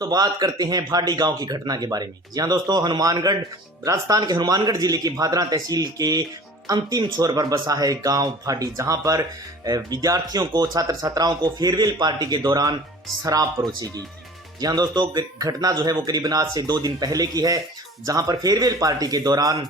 तो बात करते हैं भाटी गांव की घटना के बारे में। जी हाँ दोस्तों, हनुमानगढ़ राजस्थान के हनुमानगढ़ जिले की भादरा तहसील के अंतिम छोर पर बसा है गांव भाटी, जहां पर विद्यार्थियों को, छात्र छात्राओं को फेयरवेल पार्टी के दौरान शराब परोसी गई थी। जी हाँ दोस्तों, घटना जो है वो करीबन आज से 2 दिन पहले की है, जहां पर फेयरवेल पार्टी के दौरान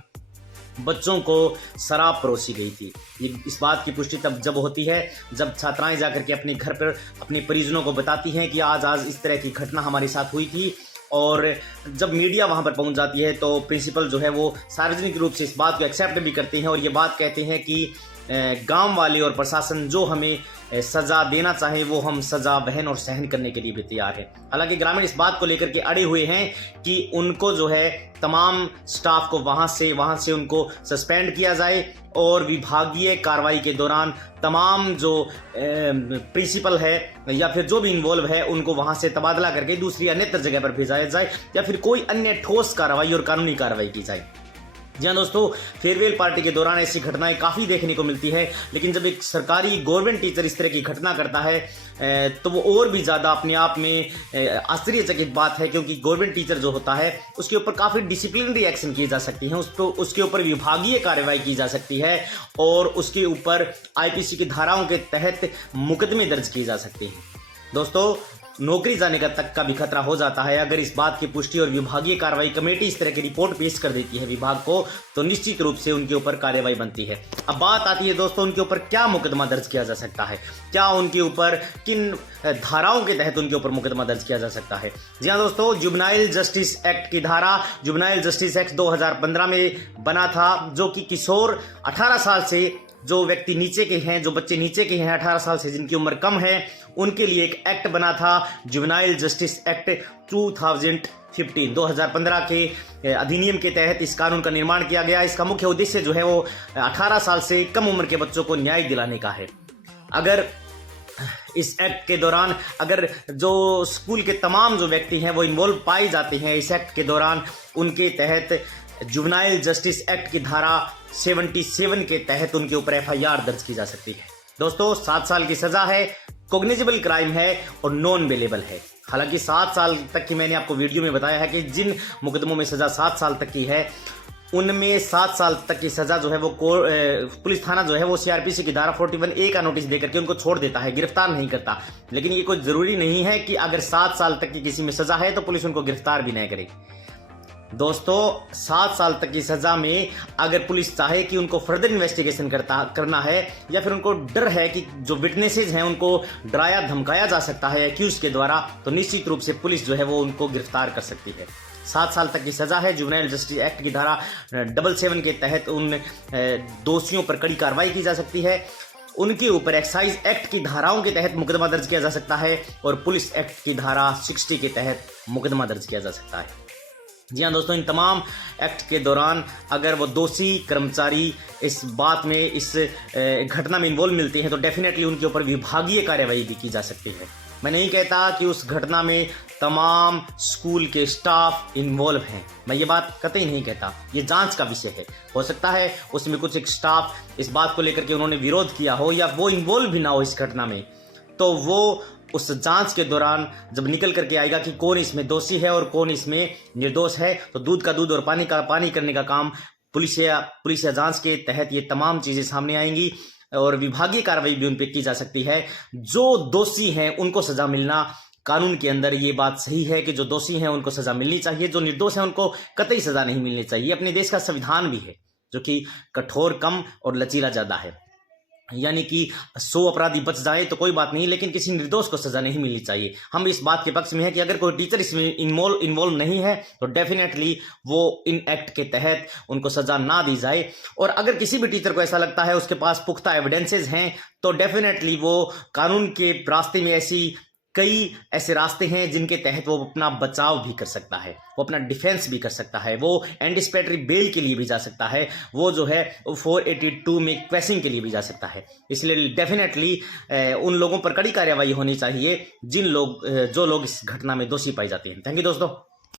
बच्चों को शराब परोसी गई थी। ये इस बात की पुष्टि तब जब होती है जब छात्राएं जाकर के अपने घर पर अपने परिजनों को बताती हैं कि आज इस तरह की घटना हमारे साथ हुई थी। और जब मीडिया वहां पर पहुंच जाती है तो प्रिंसिपल जो है वो सार्वजनिक रूप से इस बात को एक्सेप्ट भी करते हैं और ये बात कहते हैं कि गांव वाले और प्रशासन जो हमें सजा देना चाहे वो हम सजा वहन और सहन करने के लिए भी तैयार है। हालांकि ग्रामीण इस बात को लेकर के अड़े हुए हैं कि उनको जो है तमाम स्टाफ को वहां से उनको सस्पेंड किया जाए और विभागीय कार्रवाई के दौरान तमाम जो प्रिंसिपल है या फिर जो भी इन्वॉल्व है उनको वहां से तबादला करके दूसरी अन्यत्र जगह पर भेजा जाए या फिर कोई अन्य ठोस कार्रवाई और कानूनी कार्रवाई की जाए। जी हाँ दोस्तों, फेयरवेल पार्टी के दौरान ऐसी घटनाएं काफ़ी देखने को मिलती है, लेकिन जब एक सरकारी गवर्नमेंट टीचर इस तरह की घटना करता है तो वो और भी ज़्यादा अपने आप में आश्चर्यचकित बात है, क्योंकि गवर्नमेंट टीचर जो होता है उसके ऊपर काफ़ी डिसिप्लिनरी एक्शन किए जा सकती हैं, उसके ऊपर विभागीय कार्रवाई की जा सकती है और उसके ऊपर आईपीसी की धाराओं के तहत मुकदमे दर्ज किए जा सकते हैं। दोस्तों, नौकरी जाने का तक का भी खतरा हो जाता है अगर इस बात की पुष्टि और विभागीय कार्रवाई कमेटी इस तरह की रिपोर्ट पेश कर देती है विभाग को, तो निश्चित रूप से उनके ऊपर कार्रवाई बनती है। अब बात आती है दोस्तों, उनके ऊपर क्या मुकदमा दर्ज किया जा सकता है, क्या उनके ऊपर किन धाराओं के तहत उनके ऊपर मुकदमा दर्ज किया जा सकता है। जी हाँ दोस्तों, जुवेनाइल जस्टिस एक्ट की धारा, जुवेनाइल जस्टिस एक्ट 2015 में बना था, जो कि किशोर 18 साल से जो व्यक्ति नीचे के हैं, जो बच्चे नीचे के हैं 18 साल से जिनकी उम्र कम है, उनके लिए एक एक्ट बना था, जुवेनाइल जस्टिस एक्ट 2015 के अधिनियम के तहत इस कानून का निर्माण किया गया। इसका मुख्य उद्देश्य जो है वो 18 साल से कम उम्र के बच्चों को न्याय दिलाने का है। अगर इस एक्ट के दौरान अगर जो स्कूल के तमाम जो व्यक्ति हैं वो इन्वॉल्व पाए जाते हैं इस एक्ट के दौरान, उनके तहत जुवेनाइल जस्टिस एक्ट की धारा 77 के तहत उनके ऊपर एफआईआर दर्ज की जा सकती है। दोस्तों, 7 साल की सजा है, कॉग्निजेबल क्राइम है और नॉन बेलेबल है। हालांकि 7 साल तक की मैंने आपको वीडियो में बताया है कि जिन मुकदमों में सजा 7 साल तक की है उनमें 7 साल तक की सजा जो है वो पुलिस थाना जो है वो सीआरपीसी की धारा 41A का नोटिस देकर के उनको छोड़ देता है, गिरफ्तार नहीं करता। लेकिन ये कोई जरूरी नहीं है कि अगर 7 साल तक की किसी में सजा है तो पुलिस उनको गिरफ्तार भी नहीं करे। दोस्तों, 7 साल तक की सजा में अगर पुलिस चाहे कि उनको फर्दर इन्वेस्टिगेशन करना है या फिर उनको डर है कि जो विटनेसेस हैं उनको डराया धमकाया जा सकता है एक्यूज के द्वारा, तो निश्चित रूप से पुलिस जो है वो उनको गिरफ्तार कर सकती है। 7 साल तक की सजा है। जुवेनाइल जस्टिस एक्ट की धारा 77 के तहत उन दोषियों पर कड़ी कार्रवाई की जा सकती है, उनके ऊपर एक्साइज एक्ट की धाराओं के तहत मुकदमा दर्ज किया जा सकता है और पुलिस एक्ट की धारा 60 के तहत मुकदमा दर्ज किया जा सकता है। जी हाँ दोस्तों, इन तमाम एक्ट के दौरान अगर वो दोषी कर्मचारी इस बात में, इस घटना में इन्वॉल्व मिलते हैं तो डेफिनेटली उनके ऊपर विभागीय कार्रवाई भी की जा सकती है। मैं नहीं कहता कि उस घटना में तमाम स्कूल के स्टाफ इन्वॉल्व हैं, मैं ये बात कतई नहीं कहता, ये जांच का विषय है। हो सकता है उसमें कुछ एक स्टाफ इस बात को लेकर के उन्होंने विरोध किया हो या वो इन्वॉल्व भी ना हो इस घटना में, तो वो उस जांच के दौरान जब निकल करके आएगा कि कौन इसमें दोषी है और कौन इसमें निर्दोष है, तो दूध का दूध और पानी का पानी करने का काम पुलिस या जांच के तहत ये तमाम चीजें सामने आएंगी और विभागीय कार्रवाई भी उन पर की जा सकती है। जो दोषी हैं उनको सजा मिलना, कानून के अंदर ये बात सही है कि जो दोषी हैं उनको सजा मिलनी चाहिए, जो निर्दोष हैं उनको कतई सजा नहीं मिलनी चाहिए। अपने देश का संविधान भी है जो कि कठोर कम और लचीला ज्यादा है, यानी कि 100 अपराधी बच जाए तो कोई बात नहीं, लेकिन किसी निर्दोष को सजा नहीं मिलनी चाहिए। हम इस बात के पक्ष में है कि अगर कोई टीचर इसमें इन्वॉल्व नहीं है तो डेफिनेटली वो इन एक्ट के तहत उनको सजा ना दी जाए। और अगर किसी भी टीचर को ऐसा लगता है उसके पास पुख्ता एविडेंसेस हैं तो डेफिनेटली वो कानून के रास्ते में कई ऐसे रास्ते हैं जिनके तहत वो अपना बचाव भी कर सकता है, वो अपना डिफेंस भी कर सकता है, वो एंटिसिपेटरी बेल के लिए भी जा सकता है, वो जो है 482 में क्वेश्चन के लिए भी जा सकता है। इसलिए डेफिनेटली उन लोगों पर कड़ी कार्रवाई होनी चाहिए जो लोग इस घटना में दोषी पाए जाते हैं। थैंक यू दोस्तों।